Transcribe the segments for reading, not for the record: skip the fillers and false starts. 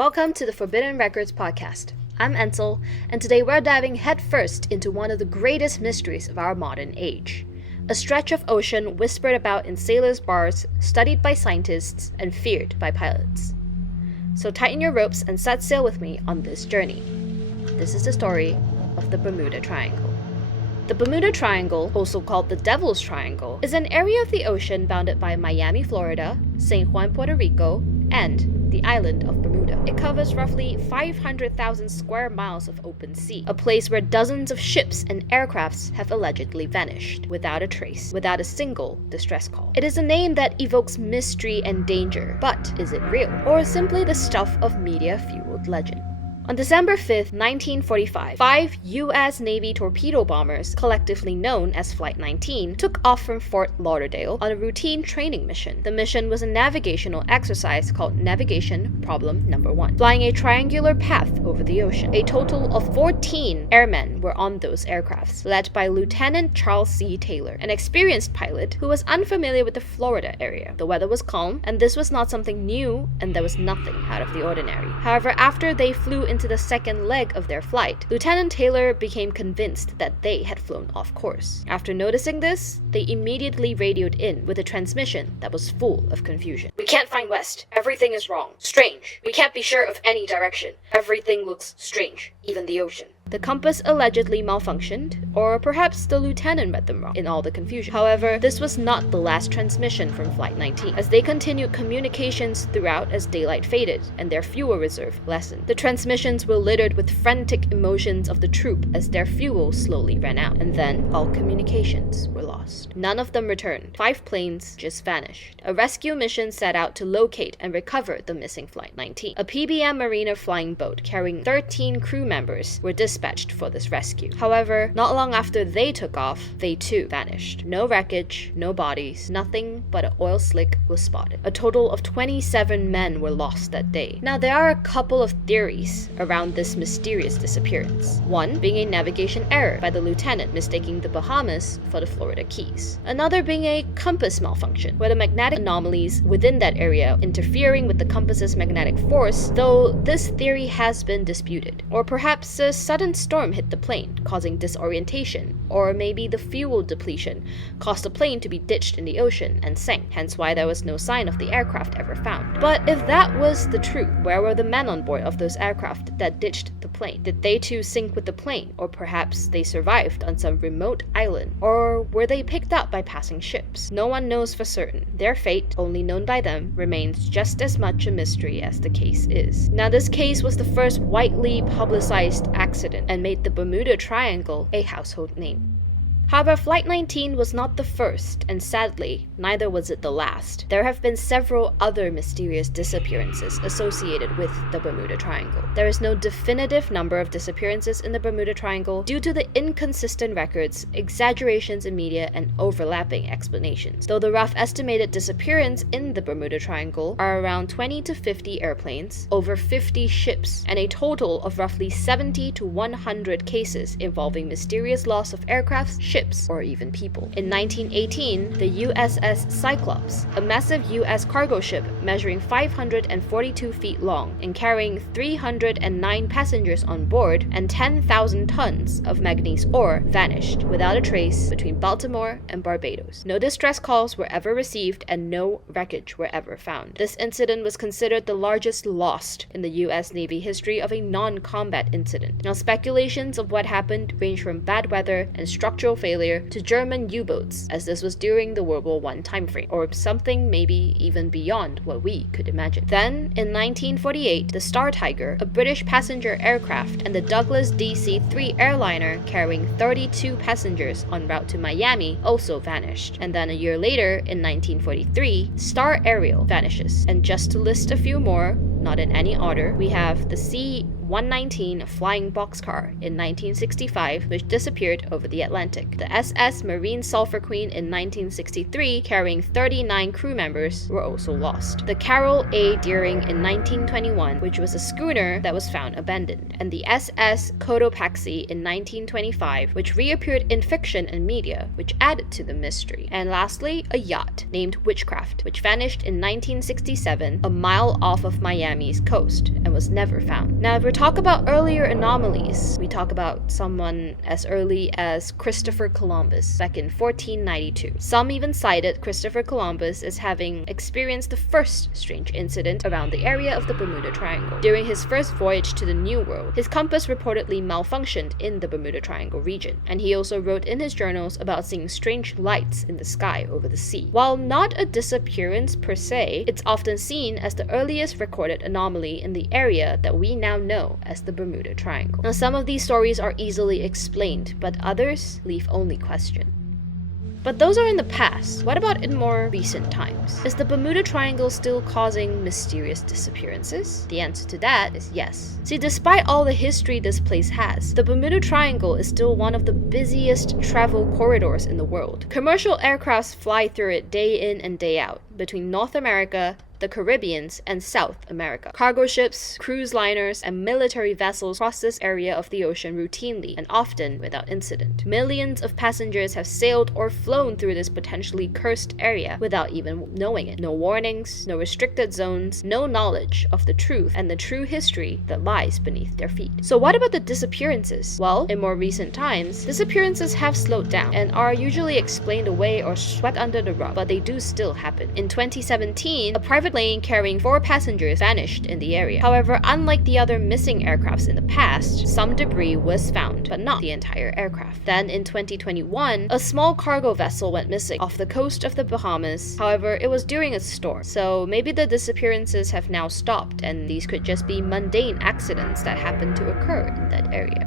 Welcome to the Forbidden Records podcast. I'm Ansel, and today we're diving headfirst into one of the greatest mysteries of our modern age. A stretch of ocean whispered about in sailors' bars, studied by scientists, and feared by pilots. So tighten your ropes and set sail with me on this journey. This is the story of the Bermuda Triangle. The Bermuda Triangle, also called the Devil's Triangle, is an area of the ocean bounded by Miami, Florida, San Juan, Puerto Rico, and the island of Bermuda. It covers roughly 500,000 square miles of open sea, a place where dozens of ships and aircrafts have allegedly vanished, without a trace, without a single distress call. It is a name that evokes mystery and danger, but is it real? Or simply the stuff of media-fueled legend? On December 5, 1945, 5 U.S. Navy torpedo bombers, collectively known as Flight 19, took off from Fort Lauderdale on a routine training mission. The mission was a navigational exercise called Navigation Problem Number 1, flying a triangular path over the ocean. A total of 14 airmen were on those aircrafts, led by Lieutenant Charles C. Taylor, an experienced pilot who was unfamiliar with the Florida area. The weather was calm, and this was not something new, and there was nothing out of the ordinary. However, after they flew into the second leg of their flight, Lieutenant Taylor became convinced that they had flown off course. After noticing this, they immediately radioed in with a transmission that was full of confusion. "We can't find west. Everything is wrong. Strange. We can't be sure of any direction. Everything looks strange, even the ocean." The compass allegedly malfunctioned, or perhaps the lieutenant read them wrong in all the confusion. However, this was not the last transmission from Flight 19, as they continued communications throughout as daylight faded and their fuel reserve lessened. The transmissions were littered with frantic emotions of the troop as their fuel slowly ran out, and then all communications were lost. None of them returned. 5 planes just vanished. A rescue mission set out to locate and recover the missing Flight 19. A PBM Mariner flying boat carrying 13 crew members were dispatched for this rescue. However, not long after they took off, they too vanished. No wreckage, no bodies, nothing but an oil slick was spotted. A total of 27 men were lost that day. Now, there are a couple of theories around this mysterious disappearance. One being a navigation error by the lieutenant mistaking the Bahamas for the Florida Keys. Another being a compass malfunction, where the magnetic anomalies within that area interfering with the compass's magnetic force, though this theory has been disputed. Or perhaps a sudden storm hit the plane, causing disorientation, or maybe the fuel depletion caused the plane to be ditched in the ocean and sank, hence why there was no sign of the aircraft ever found. But if that was the truth, where were the men on board of those aircraft that ditched the plane? Did they too sink with the plane, or perhaps they survived on some remote island, or were they picked up by passing ships? No one knows for certain. Their fate, only known by them, remains just as much a mystery as the case is. Now, this case was the first widely publicized accident and made the Bermuda Triangle a household name. However, Flight 19 was not the first, and sadly, neither was it the last. There have been several other mysterious disappearances associated with the Bermuda Triangle. There is no definitive number of disappearances in the Bermuda Triangle due to the inconsistent records, exaggerations in media, and overlapping explanations. Though the rough estimated disappearance in the Bermuda Triangle are around 20 to 50 airplanes, over 50 ships, and a total of roughly 70 to 100 cases involving mysterious loss of aircrafts, ships, or even people. In 1918, the USS Cyclops, a massive US cargo ship measuring 542 feet long and carrying 309 passengers on board and 10,000 tons of manganese ore, vanished without a trace between Baltimore and Barbados. No distress calls were ever received and no wreckage were ever found. This incident was considered the largest lost in the US Navy history of a non-combat incident. Now, speculations of what happened range from bad weather and structural failure to German U-boats, as this was during the World War I timeframe, or something maybe even beyond what we could imagine. Then, in 1948, the Star Tiger, a British passenger aircraft, and the Douglas DC-3 airliner carrying 32 passengers en route to Miami also vanished. And then a year later, in 1943, Star Ariel vanishes. And just to list a few more, not in any order, we have the C-119 flying boxcar in 1965, which disappeared over the Atlantic. The SS Marine Sulphur Queen in 1963, carrying 39 crew members, were also lost. The Carroll A. Deering in 1921, which was a schooner that was found abandoned. And the SS Cotopaxi in 1925, which reappeared in fiction and media, which added to the mystery. And lastly, a yacht named Witchcraft, which vanished in 1967, a mile off of Miami Miami's coast and was never found. Now, if we talk about earlier anomalies, we talk about someone as early as Christopher Columbus back in 1492. Some even cited Christopher Columbus as having experienced the first strange incident around the area of the Bermuda Triangle. During his first voyage to the New World, his compass reportedly malfunctioned in the Bermuda Triangle region, and he also wrote in his journals about seeing strange lights in the sky over the sea. While not a disappearance per se, it's often seen as the earliest recorded anomaly in the area that we now know as the Bermuda Triangle. Now, some of these stories are easily explained, but others leave only question. But those are in the past. What about in more recent times? Is the Bermuda Triangle still causing mysterious disappearances? The answer to that is yes. See, despite all the history this place has, the Bermuda Triangle is still one of the busiest travel corridors in the world. Commercial aircrafts fly through it day in and day out, between North America, the Caribbean, and South America. Cargo ships, cruise liners, and military vessels cross this area of the ocean routinely and often without incident. Millions of passengers have sailed or flown through this potentially cursed area without even knowing it. No warnings, no restricted zones, no knowledge of the truth and the true history that lies beneath their feet. So what about the disappearances? Well, in more recent times, disappearances have slowed down and are usually explained away or swept under the rug, but they do still happen. In 2017, a private plane carrying 4 passengers vanished in the area. However, unlike the other missing aircrafts in the past, some debris was found, but not the entire aircraft. Then in 2021, a small cargo vessel went missing off the coast of the Bahamas. However, it was during a storm, so maybe the disappearances have now stopped and these could just be mundane accidents that happen to occur in that area.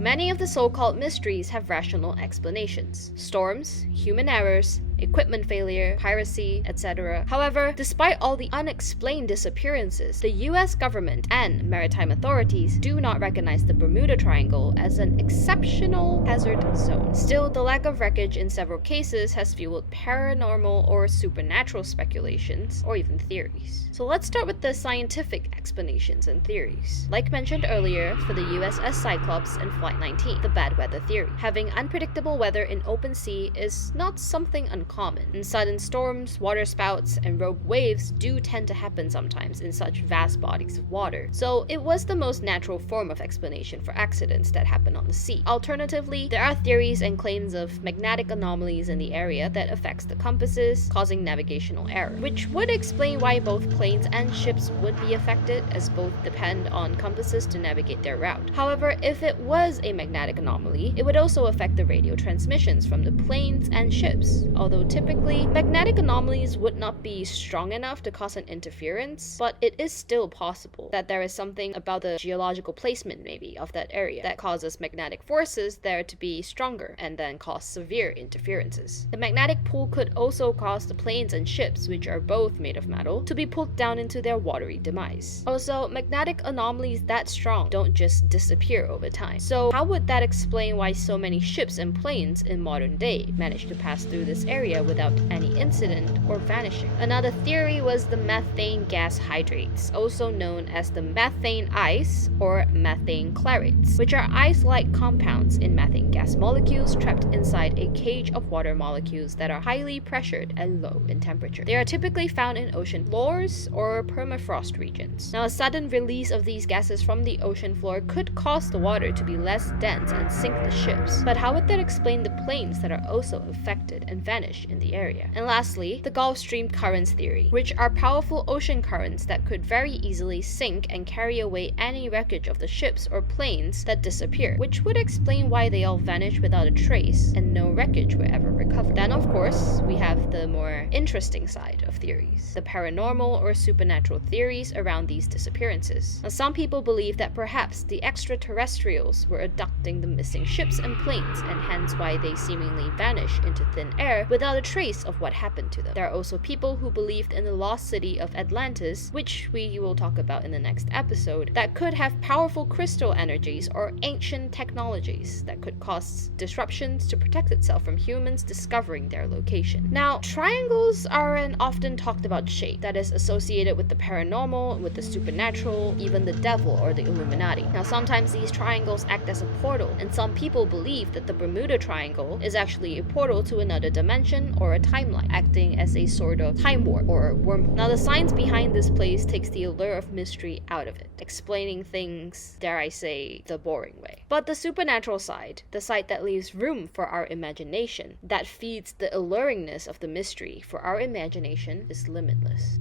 Many of the so-called mysteries have rational explanations. Storms, human errors, equipment failure, piracy, etc. However, despite all the unexplained disappearances, the US government and maritime authorities do not recognize the Bermuda Triangle as an exceptional hazard zone. Still, the lack of wreckage in several cases has fueled paranormal or supernatural speculations, or even theories. So let's start with the scientific explanations and theories. Like mentioned earlier, for the USS Cyclops and Flight 19, the bad weather theory. Having unpredictable weather in open sea is not something uncommon. And sudden storms, water spouts, and rogue waves do tend to happen sometimes in such vast bodies of water. So it was the most natural form of explanation for accidents that happen on the sea. Alternatively, there are theories and claims of magnetic anomalies in the area that affects the compasses, causing navigational error, which would explain why both planes and ships would be affected, as both depend on compasses to navigate their route. However, if it was a magnetic anomaly, it would also affect the radio transmissions from the planes and ships. Although typically, magnetic anomalies would not be strong enough to cause an interference, but it is still possible that there is something about the geological placement maybe of that area that causes magnetic forces there to be stronger and then cause severe interferences. The magnetic pull could also cause the planes and ships, which are both made of metal, to be pulled down into their watery demise. Also, magnetic anomalies that strong don't just disappear over time. So how would that explain why so many ships and planes in modern day manage to pass through this area without any incident or vanishing? Another theory was the methane gas hydrates, also known as the methane ice or methane clarates, which are ice-like compounds in methane gas molecules trapped inside a cage of water molecules that are highly pressured and low in temperature. They are typically found in ocean floors or permafrost regions. Now, a sudden release of these gases from the ocean floor could cause the water to be less dense and sink the ships. But how would that explain the planes that are also affected and vanish in the area? And lastly, the Gulf Stream currents theory, which are powerful ocean currents that could very easily sink and carry away any wreckage of the ships or planes that disappear, which would explain why they all vanish without a trace and no wreckage were ever recovered. Then, of course, we have the more interesting side of theories, the paranormal or supernatural theories around these disappearances. Now, some people believe that perhaps the extraterrestrials were abducting the missing ships and planes, and hence why they seemingly vanish into thin air without a trace of what happened to them. There are also people who believed in the lost city of Atlantis, which we will talk about in the next episode, that could have powerful crystal energies or ancient technologies that could cause disruptions to protect itself from humans discovering their location. Now, triangles are an often talked about shape that is associated with the paranormal, with the supernatural, even the devil or the Illuminati. Now, sometimes these triangles act as a portal, and some people believe that the Bermuda Triangle is actually a portal to another dimension dimension or a timeline, acting as a sort of time warp or wormhole. Now, the science behind this place takes the allure of mystery out of it, explaining things, dare I say, the boring way. But the supernatural side, the side that leaves room for our imagination, that feeds the alluringness of the mystery for our imagination, is limitless.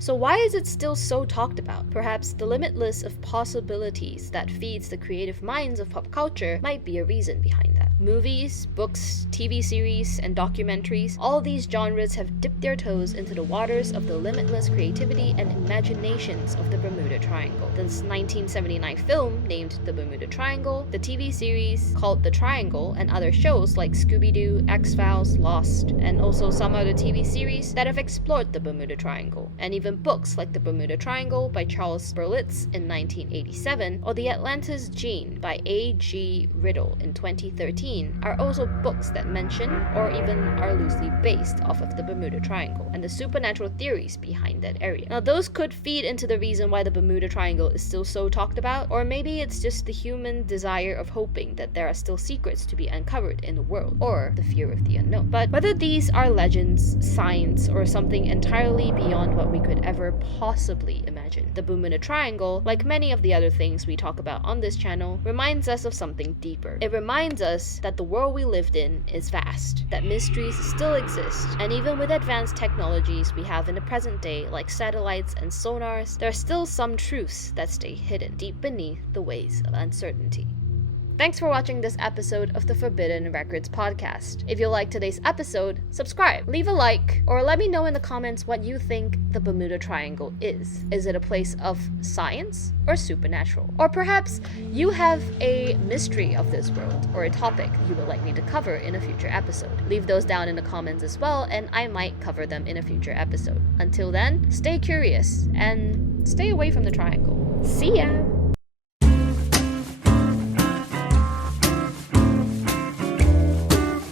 So why is it still so talked about? Perhaps the limitless of possibilities that feeds the creative minds of pop culture might be a reason behind that. Movies, books, TV series, and documentaries, all these genres have dipped their toes into the waters of the limitless creativity and imaginations of the Bermuda Triangle. The 1979 film named The Bermuda Triangle, the TV series called The Triangle, and other shows like Scooby-Doo, X-Files, Lost, and also some other TV series that have explored the Bermuda Triangle, and even books like The Bermuda Triangle by Charles Berlitz in 1987 or The Atlantis Gene by A.G. Riddle in 2013 are also books that mention or even are loosely based off of the Bermuda Triangle and the supernatural theories behind that area. Now, those could feed into the reason why the Bermuda Triangle is still so talked about, or maybe it's just the human desire of hoping that there are still secrets to be uncovered in the world, or the fear of the unknown. But whether these are legends, science, or something entirely beyond what we could ever possibly imagine, the Bermuda Triangle, like many of the other things we talk about on this channel, reminds us of something deeper. It reminds us that the world we lived in is vast, that mysteries still exist, and even with advanced technologies we have in the present day like satellites and sonars, there are still some truths that stay hidden deep beneath the waves of uncertainty. Thanks for watching this episode of the Forbidden Records podcast. If you liked today's episode, subscribe, leave a like, or let me know in the comments what you think the Bermuda Triangle is. Is it a place of science or supernatural? Or perhaps you have a mystery of this world or a topic you would like me to cover in a future episode. Leave those down in the comments as well, and I might cover them in a future episode. Until then, stay curious and stay away from the triangle. See ya!